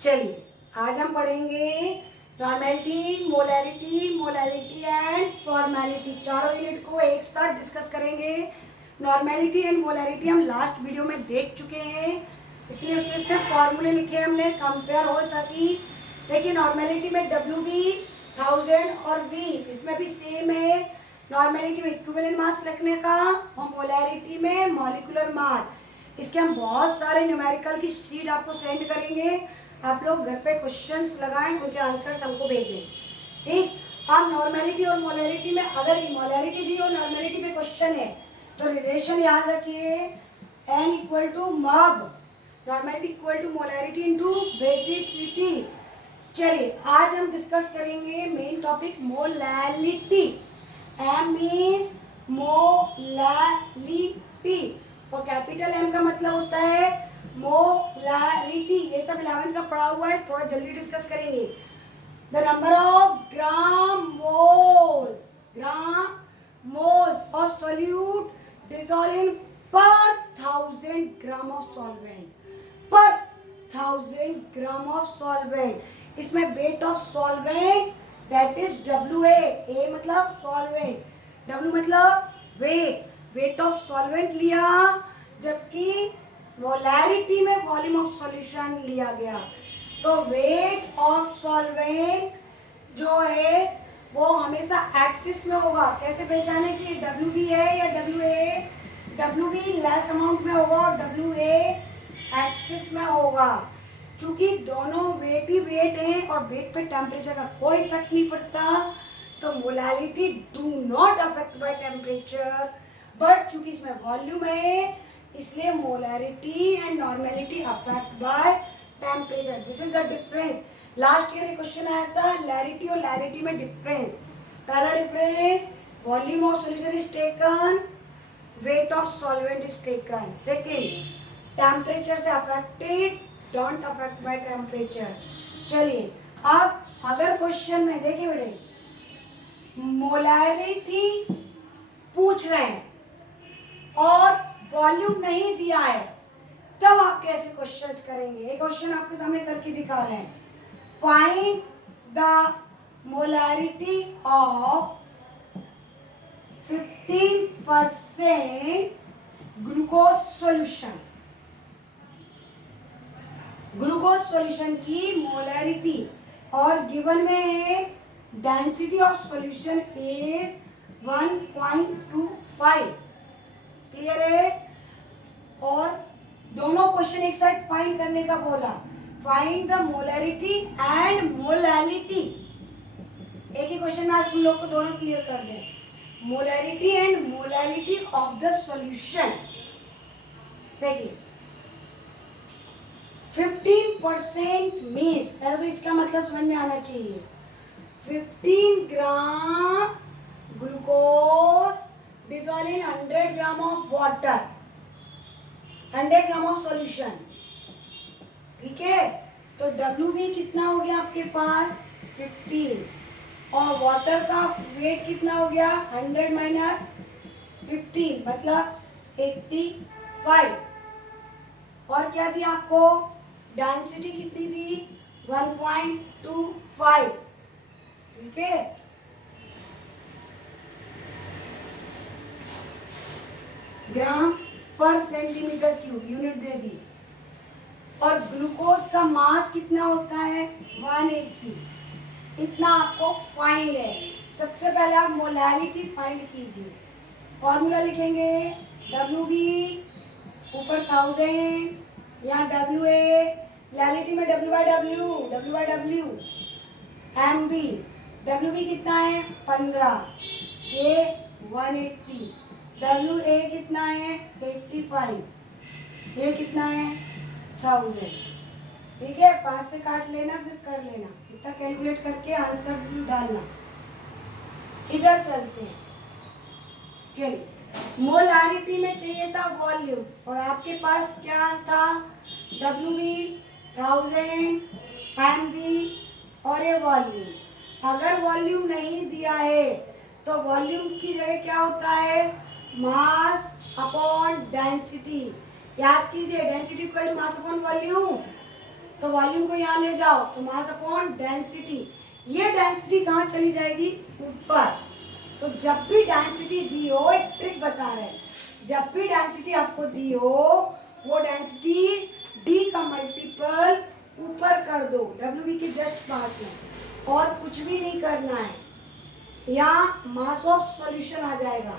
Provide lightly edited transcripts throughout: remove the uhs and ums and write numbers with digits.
चलिए आज हम पढ़ेंगे नॉर्मेलिटी, मोलैरिटी एंड फॉर्मेलिटी। चारों यूनिट को एक साथ डिस्कस करेंगे। नॉर्मेलिटी एंड मोलैरिटी हम लास्ट वीडियो में देख चुके हैं, इसलिए उसमें सिर्फ फॉर्मूले लिखे हमने कंपेयर हो, ताकि देखिए नॉर्मेलिटी में WB 1000 और V इसमें भी सेम है। नॉर्मेलिटी में इक्विवेलेंट मास रखने का और मोलैरिटी में मॉलिक्यूलर मास। इसके हम बहुत सारे न्यूमेरिकल की शीट आपको सेंड करेंगे, आप लोग घर पे क्वेश्चंस लगाएं, उनके आंसर्स हमको भेजें। ठीक। अब नॉर्मेलिटी और मोलैरिटी में अगर मोलैरिटी दी और नॉर्मेलिटी पे क्वेश्चन है तो रिलेशन याद रखिए, N इक्वल टू मब, normality equal to molarity into basicity. चलिए आज हम डिस्कस करेंगे main topic molality. M means molality और कैपिटल M का मतलब होता है मोलैरिटी। ये सब 11th का पढ़ा हुआ है, थोड़ा जल्दी डिस्कस करेंगे। The number of gram moles of solute dissolve in पर 1000 ग्राम ऑफ सॉल्वेंट, पर 1000 ग्राम ऑफ सॉल्वेंट। इसमें wait of solvent that is WA, A मतलब सॉल्वेंट, W मतलब वेट ऑफ सॉल्वेंट लिया, जबकि मोलैरिटी में वॉल्यूम ऑफ सॉल्यूशन लिया गया। तो वेट ऑफ सॉल्वेंट जो है वो हमेशा एक्सिस में होगा। कैसे पहचाने कि WB है या WA? WB लेस अमाउंट में होगा और WA एक्सिस में होगा। चूंकि दोनों वेट ही वेट हैं और वेट पे टेम्परेचर का कोई इफेक्ट नहीं पड़ता, तो molarity do not affect by temperature, but चूंकि इसमें वॉल्यूम है इसलिए molarity and normality affect by temperature. This is the difference. Last year question आया था लैरिटी और लैरिटी में डिफरेंस। पहला difference, volume of solution is taken, weight of solvent is taken. Second, temperature से affected, don't affect by temperature. चलिए अब अगर क्वेश्चन में देखिए बेटे मोलैरिटी पूछ रहे हैं और वॉल्यूम नहीं दिया है, तब आप कैसे क्वेश्चंस करेंगे? एक क्वेश्चन आपके सामने करके दिखा रहे हैं। Find the molarity of 15% glucose solution. Glucose solution की मोलैरिटी और गिवन में है density of solution is 1.25। Clear है? और दोनों क्वेश्चन एक साथ फाइंड करने का बोला। Find the molarity and molality. एक ही क्वेश्चन में आज तुम लोग को दोनों क्लियर कर दें। Molarity and molality of the solution. देखिए 15% मीन्स, पहले तो इसका मतलब समझ में आना चाहिए। 15 gram glucose dissolve in 100 gram of water, 100 gram of solution. ठीक है, तो WB कितना हो गया आपके पास 15 और वाटर का वेट कितना हो गया 100 माइनस 15 मतलब 85। और क्या दिया आपको? डेंसिटी कितनी दी? 1.25। ठीक है, ग्राम पर सेंटीमीटर क्यूब यूनिट दे दी। और ग्लूकोज का मास कितना होता है 180। इतना आपको फाइंड है। सबसे पहले आप मोलैरिटी फाइंड कीजिए। फॉर्मूला लिखेंगे WB ऊपर 1000 या WA, लैरिटी में W/W MB। WB कितना है 15, ये 180, WA कितना है 85, ये कितना है 1000। ठीक है, 5 से काट लेना फिर कर लेना, इतना कैलकुलेट करके आंसर डालना। इधर चलते हैं। चलिए मोलैरिटी में चाहिए था वॉल्यूम और आपके पास क्या था WB 1000 MB और ये वॉल्यूम। अगर वॉल्यूम नहीं दिया है तो वॉल्यूम की जगह क्या होता है मास अपॉन डेंसिटी। याद कीजिए density equal to mass upon volume. तो वॉल्यूम को यहाँ ले जाओ तो मास अपॉन डेंसिटी, ये डेंसिटी कहाँ चली जाएगी, ऊपर। तो जब भी डेंसिटी दी हो, एक ट्रिक बता रहे हैं, जब भी डेंसिटी आपको दी हो वो डेंसिटी डी का मल्टीपल ऊपर कर दो, डब्ल्यू के जस्ट पास में, और कुछ भी नहीं करना है, यहाँ मास ऑफ सॉल्यूशन आ जाएगा।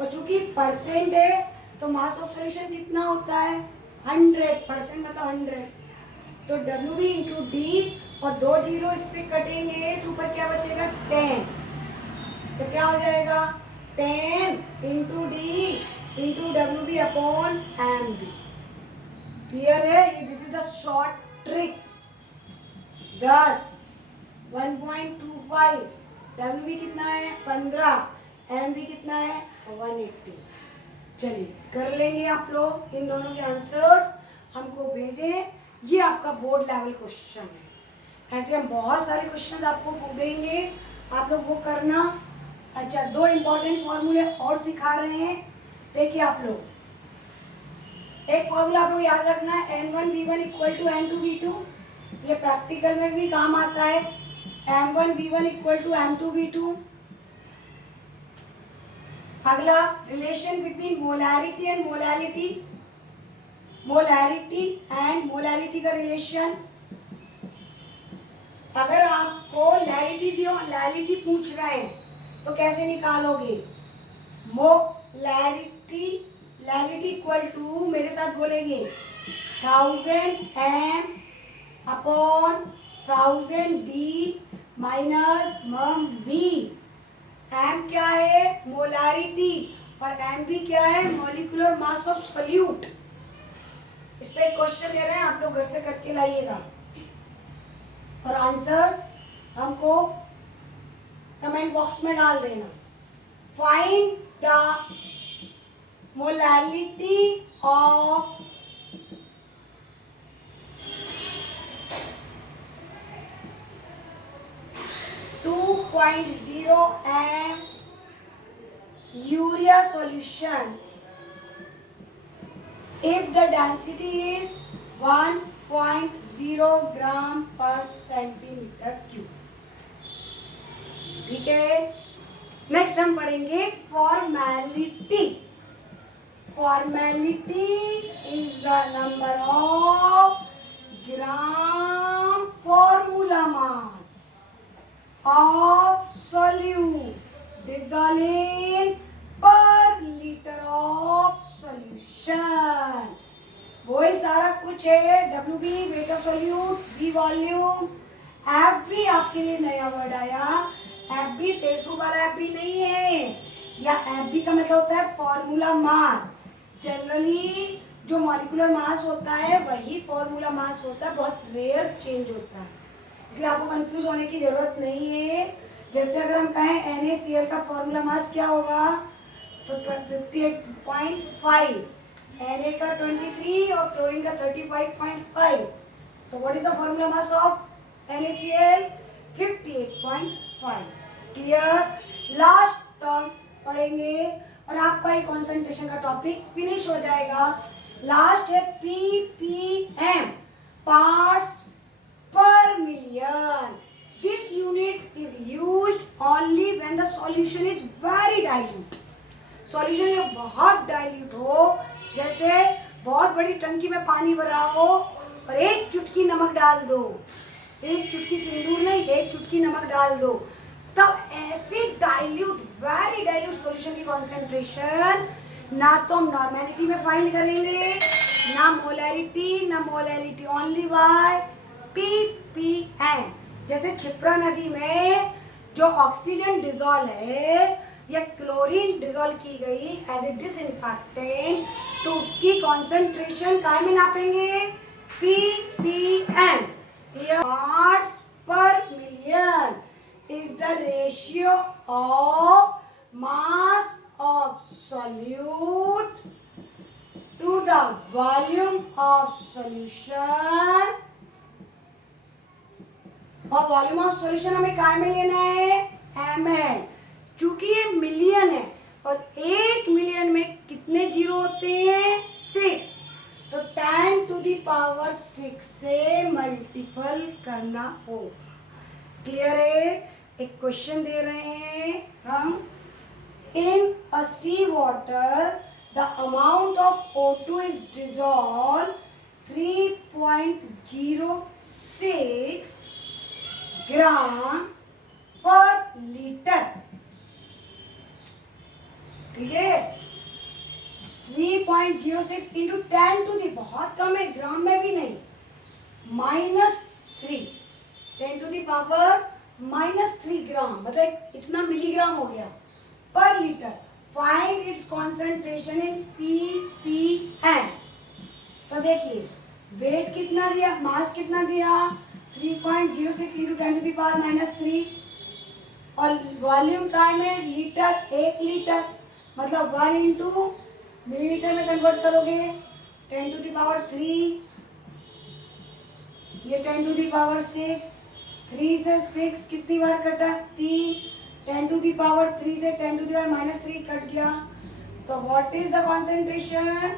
और चूंकि परसेंट है तो मास ऑफ सॉल्यूशन कितना होता है, 100%, मतलब 100। तो डब्ल्यू बी इंटू डी, और 2 जीरो इससे कटेंगे तो ऊपर क्या बचेगा, 10। तो क्या हो जाएगा, 10 into D into W B upon M B. Clear है, this is the short tricks. 10 1.25, W B कितना है 15, एम बी कितना है 180। चलिए कर लेंगे आप लोग इन दोनों के आंसर्स, हमको भेजें, ये आपका बोर्ड लेवल क्वेश्चन है। ऐसे हम बहुत सारे क्वेश्चन आपको देंगे, आप लोग वो करना। अच्छा, 2 इंपॉर्टेंट फॉर्मूले और सिखा रहे हैं, देखिए आप लोग। एक फॉर्मूला आप लोग याद रखना है, N1V1 इक्वल टू N2V2, ये प्रैक्टिकल में भी काम आता है। M1V1 equal to M2V2। अगला, relation between molarity and molality, molarity and molality का रिलेशन। अगर आपको लैरिटी दियो, लैरिटी पूछ रहे हैं तो कैसे निकालोगे, मोलैरिटी, लैरिटी इक्वल टू, मेरे साथ बोलेंगे 1000 m अपॉन 1000 d माइनस मम बी। एम क्या है, मोलैरिटी, और एम बी क्या है, मॉलिक्यूलर मास ऑफ सॉल्यूट। इस पे एक क्वेश्चन दे रहे हैं, आप लोग घर से करके लाइएगा, और आंसर्स हमको कमेंट बॉक्स में डाल देना। Find the molality of m urea solution if the density is 1.0 gram per centimeter cube। ठीक है, नेक्स्ट हम पढ़ेंगे formality. Formality is the number of gram formula mass of solute dissolved per liter of solution। वही सारा कुछ है, WB weight of solute, B volume, FB आपके लिए नया वर्ड आया, FB फेसबुक वाला FB नहीं है, या FB का मतलब होता है फॉर्मूला मास। जनरली जो मॉलिक्यूलर मास होता है वही फॉर्मूला मास होता है, बहुत रेयर चेंज होता है, इसलिए आपको कंफ्यूज होने की जरूरत नहीं है। जैसे अगर हम कहें NaCl का फॉर्मूला मास क्या होगा, तो 58.5, Na का 23 और क्लोरीन का 35.5। तो what is the formula mass of NaCl, 58.5। Clear, last term पढ़ेंगे और आपका ये कंसंट्रेशन का टॉपिक फिनिश हो जाएगा। लास्ट है ppm, parts per million। This unit is used only when the solution is very dilute। solution जब बहुत dilute हो, जैसे बहुत बड़ी टंकी में पानी भरा हो और एक चुटकी नमक डाल दो, एक चुटकी सिंदूर नहीं, एक चुटकी नमक डाल दो, तब ऐसे डाइल्यूट, वेरी डाइल्यूट सॉल्यूशन की कॉन्सेंट्रेशन ना तो हम नॉर्मेलिटी में फाइंड करेंगे, ना मोलैरिटी, ना मोलैलिटी, ओनली बाय ppm। जैसे छिप्रा नदी में जो ऑक्सीजन डिजोल्व है या क्लोरीन डिजोल्व की गई एज ए डिसइंफेक्टेंट, तो उसकी कॉन्सेंट्रेशन काय में नापेंगे, ppm। Parts per million is the ratio of mass of solute to the volume of solution. और वॉल्यूम ऑफ सॉल्यूशन हमें काय में लेना है, ml। क्योंकि ये मिलियन है और 1 मिलियन में कितने जीरो होते हैं, 6। तो 10 to the power 6 से मल्टीपल करना होगा। क्लियर है? एक क्वेश्चन दे रहे हैं हम, in a sea water the amount of O2 is dissolve 3.06 gram per litre. ठीक है, 3.06 इंटू 10 टू दी, बहुत कम है, ग्राम में भी नहीं, -3, 10 टू दी पावर -3 ग्राम, मतलब इतना मिलीग्राम हो गया पर litre. Find its concentration in ppm। तो देखिए वेट कितना दिया, मास कितना दिया, 3.06 इंटू 10 टू दी पावर -3, और वॉल्यूम टाइम है लीटर, 1 लीटर, मतलब 1 इंटू मिलीलीटर में कन्वर्ट करोगे 10 टू दी पावर 3, ये 10 टू दी पावर 6, 3 से 6 कितनी बार कटा, 3, 10 टू दी पावर 3 से 10 टू दी पावर -3 कट गया। तो व्हाट इज द कॉन्सेंट्रेशन,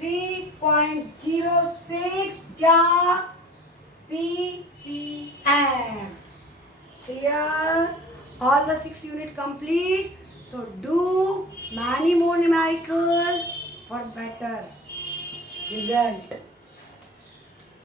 3.06 क्या, ppm। Clear? All the 6 unit complete. So do many more numericals for better result.